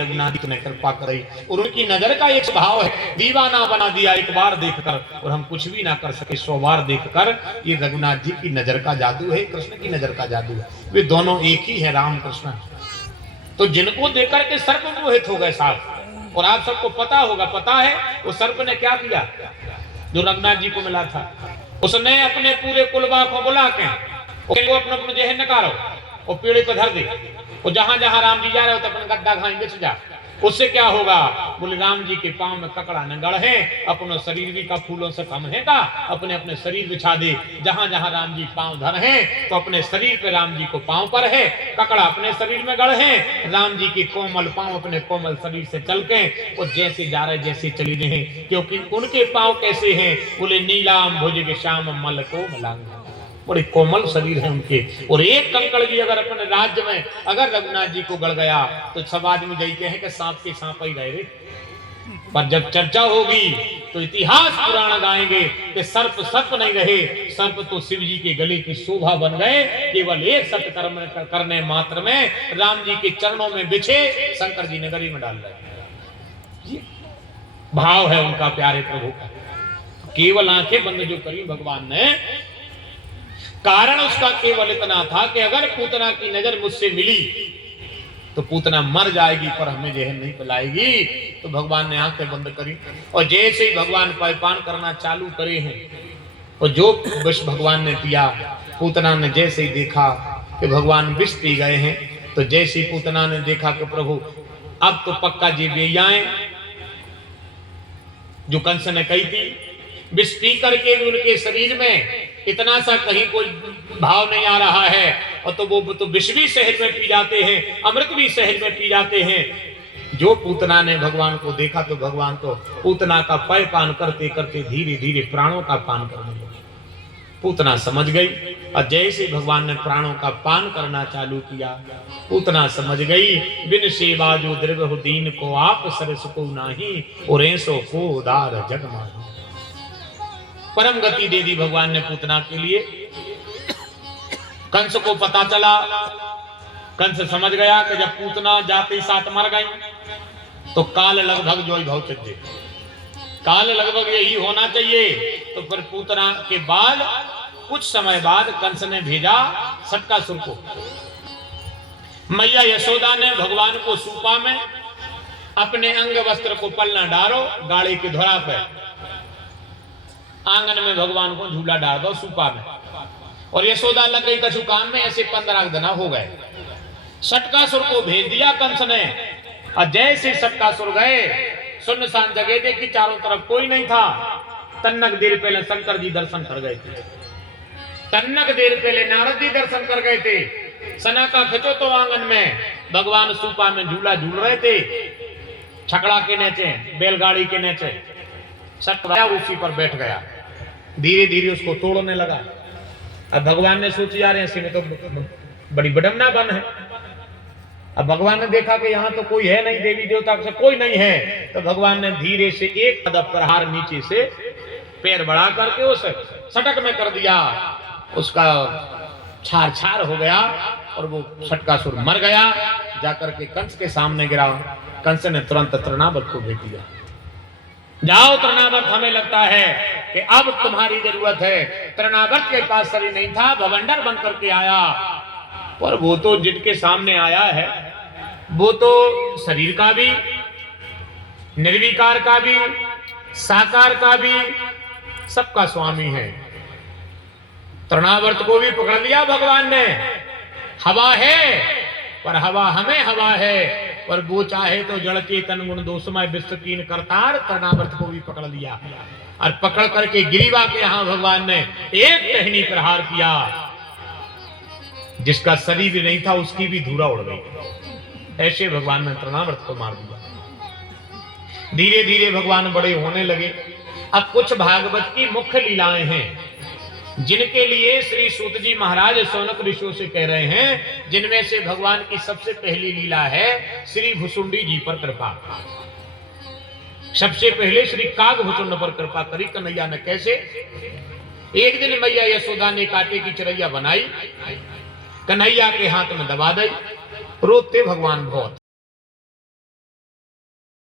रघुनाथ जी ने कृपा कराई और उनकी नजर का एक भाव है, दीवाना बना दिया एक बार देखकर, और हम कुछ भी ना कर सके 100 बार देखकर। ये रघुनाथ जी की नजर का जादू है, कृष्ण की नजर का जादू है। वे दोनों एक ही है, राम कृष्ण। तो जिनको देखकर के सर्प मोहित हो गए साहब। और आप सबको पता होगा, पता है वो सर्प ने क्या किया जो रघुनाथ जी को मिला था। उसने अपने पूरे कुलबा को बुला के वो अपना अपना जहन नकारो और पेड़ पे धर दे, और जहां जहां राम जी जा रहे हो तो अपना गद्दा घाई बिछ जा। उससे क्या होगा, बोले राम जी के पांव में ककड़ा न गढ़ है, अपना शरीर भी का फूलों से कम है का, अपने अपने शरीर बिछा दे। जहां जहां राम जी पांव धर हैं तो अपने शरीर पे राम जी को पांव पर है, ककड़ा अपने शरीर में गढ़ है, राम जी के कोमल पांव अपने कोमल शरीर से चल के और जैसे जा रहे जैसे चली रहे, क्योंकि उनके पांव कैसे हैं, बोले नीलाम भुज के श्याम मल को मलांग, बड़े कोमल शरीर है उनके। और एक कंकड़ भी अगर अपने राज्य में अगर रघुनाथ जी को गड़ गया तो सब आदमी कहते हैं कि सांप के सांप ही रहे रे। पर जब चर्चा होगी तो इतिहास पुराण गाएंगे कि सर्प सर्प नहीं रहे, सर्प तो शिव जी के गले की शोभा बन गए। केवल एक सत्कर्म करने मात्र में राम जी के चरणों में बिछे शंकर जी नगरी में डाल रहे। भाव है उनका प्यारे प्रभु का। केवल आंखें बंद जो करी भगवान ने, कारण उसका केवल इतना था कि अगर पूतना की नजर मुझसे मिली तो पूतना मर जाएगी पर हमें जहर नहीं पिलाएगी। तो भगवान ने आंखें बंद करी और जैसे ही भगवान पान करना चालू करे हैं और जो विष भगवान ने पिया, पूतना ने जैसे ही देखा कि भगवान विष पी गए हैं, तो जैसे ही पूतना ने देखा कि प्रभु अब तो पक्का जी वे आए जो कंस ने कही थी, विष पी करके भी उनके शरीर में इतना सा कहीं कोई भाव नहीं आ रहा है, और तो वो तो विष भी शहर में पी जाते हैं, अमृत भी शहर में पी जाते हैं। जो पूतना ने भगवान को देखा तो भगवान तो पूतना का पय पान करते करते धीरे धीरे प्राणों का पान करने लगे। पूतना समझ गई और जैसे भगवान ने प्राणों का पान करना चालू किया, पूतना समझ गई बिन सेवा जो द्रव्य दीन को आप सरस को नाही और ऐसो को उदार जग माही। परम गति दे दी भगवान ने पूतना के लिए। कंस को पता चला, कंस समझ गया कि जब पूतना जाते साथ मर गई तो काल लगभग जो भव चले, काल लगभग यही होना चाहिए। तो फिर पूतना के बाद कुछ समय बाद कंस ने भेजा सटकासुर को। मैया यशोदा ने भगवान को सूपा में अपने अंग वस्त्र को पलना डालो, गाड़ी की धुरा पे आंगन में भगवान को झूला डाल दो सूपा में, और यशोदा लग गई कछु काम में। ऐसे 15 दिन हो गए। सटकासुर को भेज दिया कंस ने, और जैसे सटकासुर गए सुनसान जगह देखी, चारों तरफ कोई नहीं था। तन्नक देर पहले शंकर जी दर्शन कर गए थे, तन्नक देर पहले नारद जी दर्शन कर गए थे। सना का खचो तो आंगन में भगवान सूपा में झूला झूल रहे थे, छकड़ा के नीचे, बैलगाड़ी के नीचे। सटकाया उसी पर बैठ गया, धीरे धीरे उसको तोड़ने लगा। अब भगवान ने सोची यार ऐसे में तो बड़ी विडंबना बन है। अब भगवान ने देखा कि यहाँ तो कोई है नहीं, देवी देवता से कोई नहीं है, तो भगवान ने धीरे से एक कदम प्रहार नीचे से पैर बढ़ा करके उस सटक में कर दिया। उसका छार छार हो गया और वो सटकासुर मर गया। जाकर के कंस के सामने गिरा। कंस ने तुरंत तृणावर्त को भेज दिया, जाओ तृणावर्त, हमें लगता है कि अब तुम्हारी जरूरत है। तृणावर्त के पास शरीर नहीं था, भवंडर बन करके आया, पर वो तो जिनके सामने आया है वो तो शरीर का भी, निर्विकार का भी, साकार का भी, सबका स्वामी है। तृणावर्त को भी पकड़ लिया भगवान ने। हवा है पर हवा हमें हवा है, पर वो चाहे तो जड़ चेतन गुण दोषमय विश्व कीन करतार। तृणावर्त को भी पकड़ लिया और पकड़ करके गिरीवा के यहां भगवान ने एक टहनी प्रहार किया। जिसका शरीर भी नहीं था उसकी भी धूरा उड़ गई। ऐसे भगवान ने तृणावर्त को मार दिया। धीरे धीरे भगवान बड़े होने लगे। अब कुछ भागवत की मुख्य लीलाएं हैं जिनके लिए श्री सूत जी महाराज शौनक ऋषियों से कह रहे हैं, जिनमें से भगवान की सबसे पहली लीला है श्री भुसुंडी जी पर कृपा। सबसे पहले श्री काग भुसुंड पर कृपा करी कन्हैया ने। कैसे? एक दिन मैया यशोदा ने कांटे की चिरैया बनाई, कन्हैया के हाथ में दबा दी, रोते भगवान बहुत।